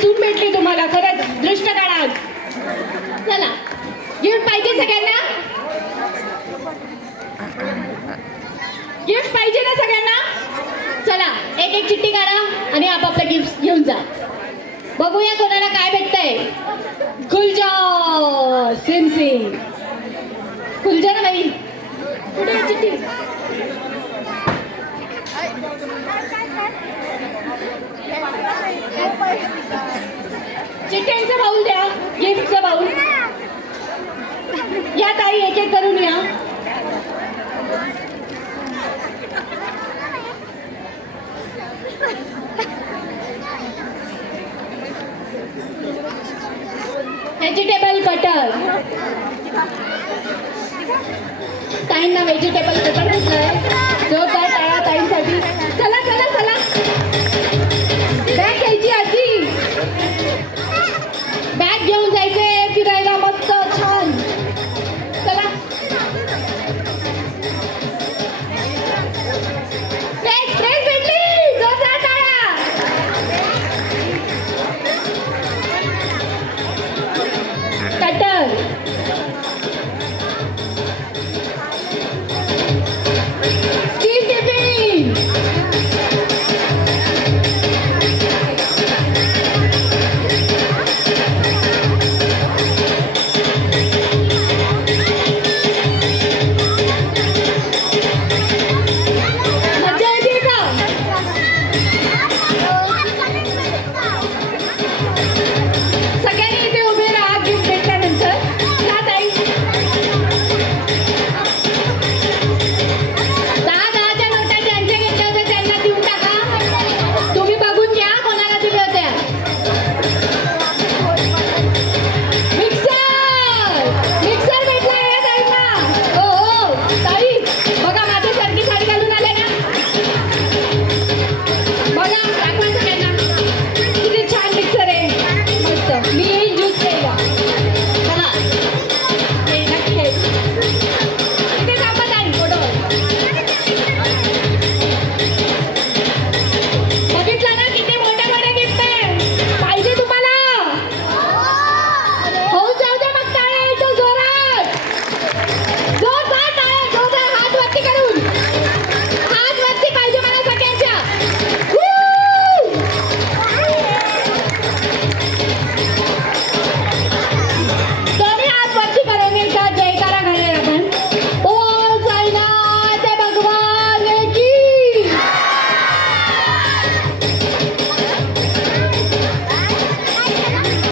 सूट भेटली तुम्हाला खरंच. दृष्ट काढा चला. गिफ्ट पाहिजे सगळ्यांना? गिफ्ट पाहिजे ना सगळ्यांना? चला एक एक चिठ्ठी काढा आणि आपापलं गिफ्ट घेऊन जा. बघूया कोणाला काय भेटतंय. गुलजा सिम सिम गुलजा ना बाई? कुठे चिठ्ठी? चिट्ट्यांचा बाऊल द्या गिफ्टचं बाऊल. या ताई एक एक करून या. व्हेजिटेबल बटर ताईंना व्हेजिटेबल बटर